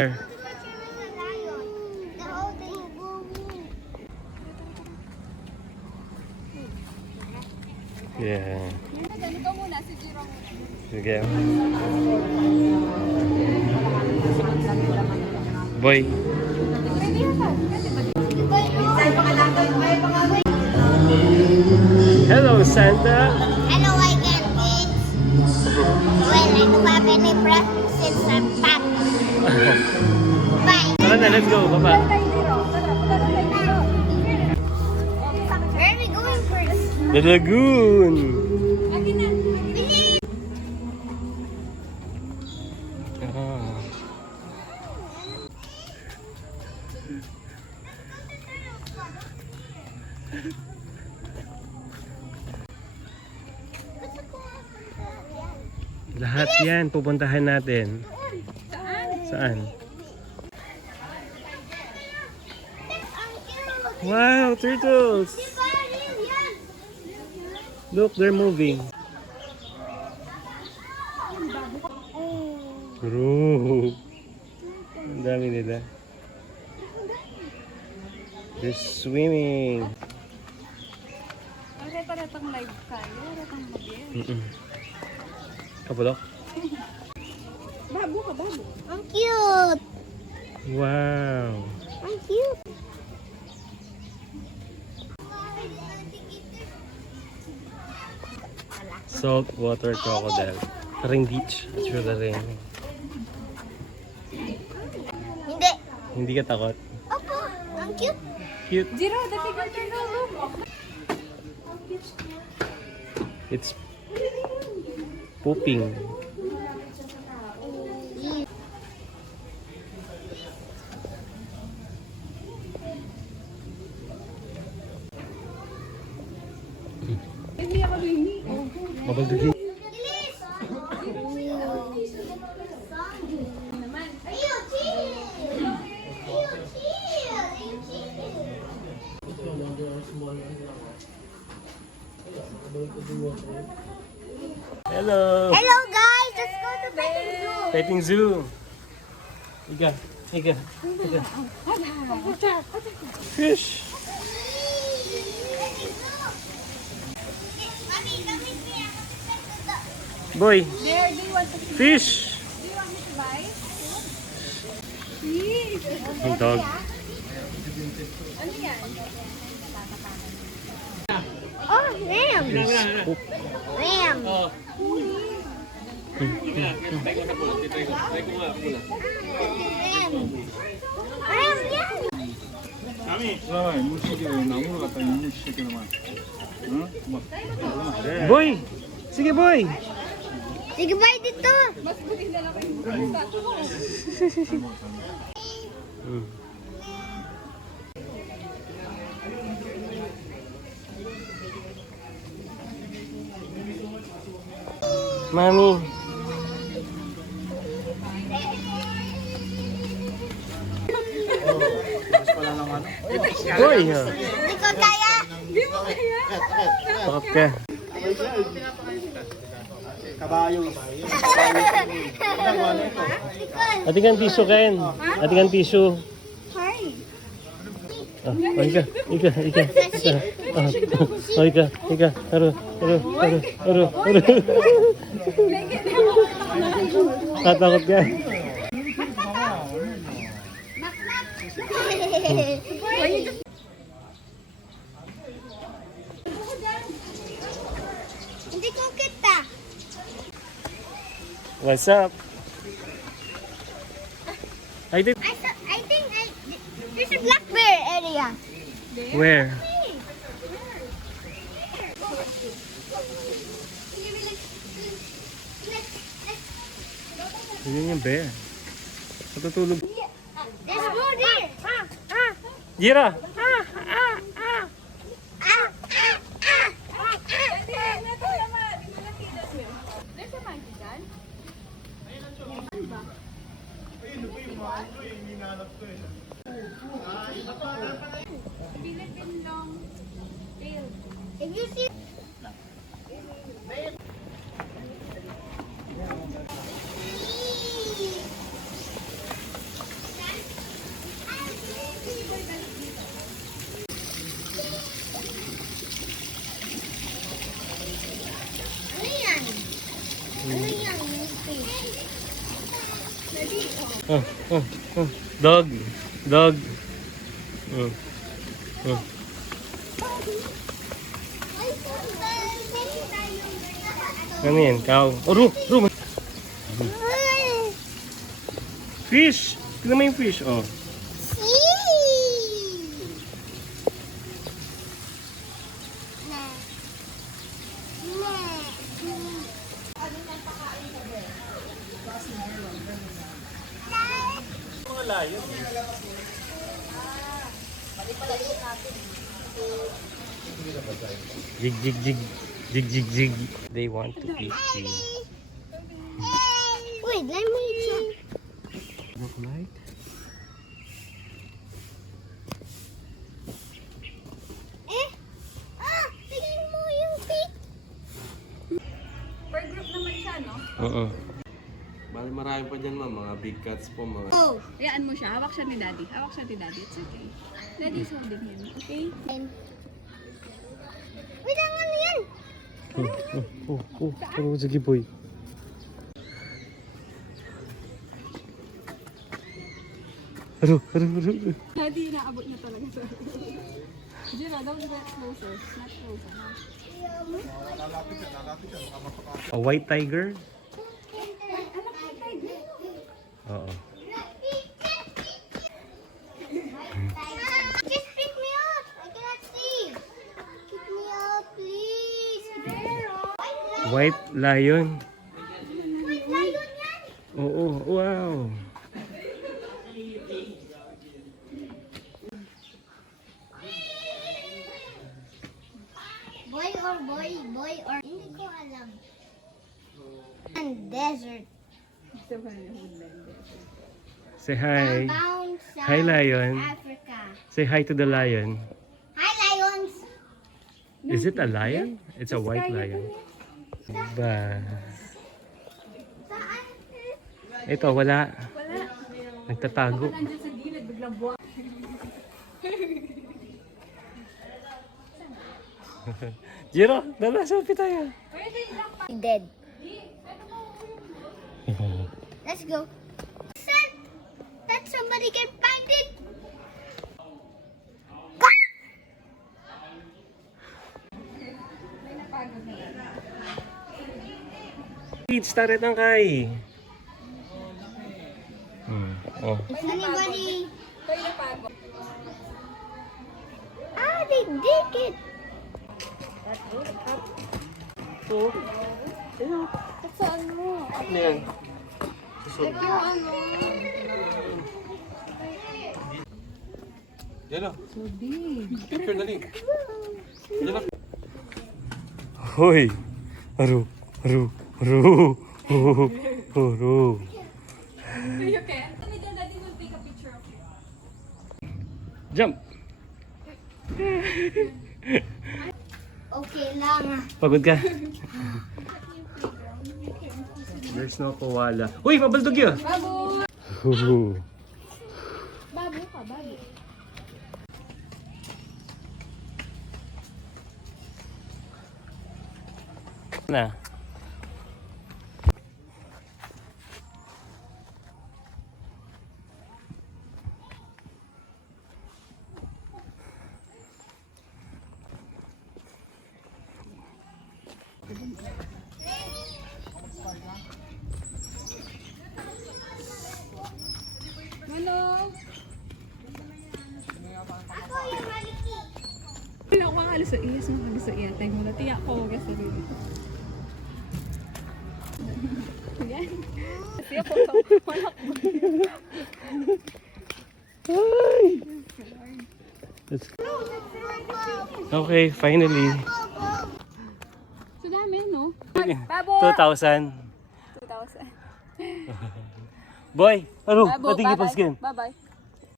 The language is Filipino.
Yeah. Ganito muna, si Jiro muna. Sige. Boy. Hello, Santa. Hello, I get it. Well, I do have any presents and pack. Bye. Tara na, let's go, baba. Where are we going first? The lagoon. Ah. Lahat yan, pupuntahan natin. Saan? Wow, turtles! Look, they're moving. Bro, ang dami nila. They're swimming. Okay, paratang live tayo. Paratang mag-air. Kapulok? Babo ka, babo. Ang cute. Wow. Ang cute. Saltwater crocodile. Ring beach. Sure the ring. Hindi. Hindi ka takot? Opo. Ang cute. Cute. Jiro, dati ka Jiro. It's pooping. Hindi ako bini. Mabaldugin. Hello. Hello, guys. Let's go to petting zoo. Petting zoo. Iga. Iga. Fish. Mommy, come with me. Boy. There, do you want to see? Fish. Do you want me to buy? Fish. Ang dog. Ano yan? Oh, ram. Poop. Ram. Ram, yan. Boy. Sige, boy. Sige, bye dito. Mas buti na lang yung basta. Mami. Boy. Hindi ko kaya. Hindi mo kaya. Takot ka. Atikan tissue, Ken. Atikan tissue. Hi. Ah, oh, ika. Ah, oh, ika. Aro. Tatakot ka. Hindi ko kita. What's up? I think. I think there's a black bear area. Where? Yun yung bear. Natutulog. There's more there. Jira! There's a monkey dyan. Philippine long tail. If you see Dog. Dog. Ano yan? Cow. Oh, Ru! Fish! Tignan mo yung fish, oh. Mga layo. Jig, jig, jig. Jig, jig, jig. They want to eat you. Wait, let me see. Look like? Tingin mo yung feet. Per group naman siya, no? Oo. Bali marami pa dyan ma'am, mga big cats po, mga... Oh, hayaan mo siya. Hawak siya ni Daddy. Hawak siya ni Daddy. It's okay. Daddy's holding him, okay? Wait, ang ano yan? Sige boy. Aru. Daddy, inaabot na talaga sa Jira, don't get closer. Not closer. A white tiger? Oo. Just pick me up. I cannot see. Pick me up, please. White lion? Wait, lion yan. Oo, wow. Boy or hindi ko alam. And desert. Say hi. Bound South Hi, lion. Africa. Say hi to the lion. Hi, lions. Is it a lion? It's a white lion. Ba. Saan? Ito, wala. Nagtatago. Nandiyan sa gilid, biglang buwan. Jiro, dala, selfie tayo. Dead. Let's go. Said that somebody can find it. Start ng kay. Oh. Is anybody? Ah, they dig it. Oh. Saan mo? Ano yan? Yung ano? Yan o. Picture dali. Yan o. Hoy! Aru. You can. Daddy will take a picture of you. Jump! Okay lang. Pagod ka? There's no koala. Uy, mabaldog yun! Babu! Huhu. Babu ka, babu. Na. Manong! Ako yung maliki. Wala ko ang alis sa iyas, makalis sa iya. Tayo mo na, tiyak ko, kasi rin. Yan. Tiyak ko, malak mo. Hi! Okay, finally. So dami, no? 2,000. 2,000. Boy, aru, Babu, patingin pa skin. bye-bye. Bye-bye.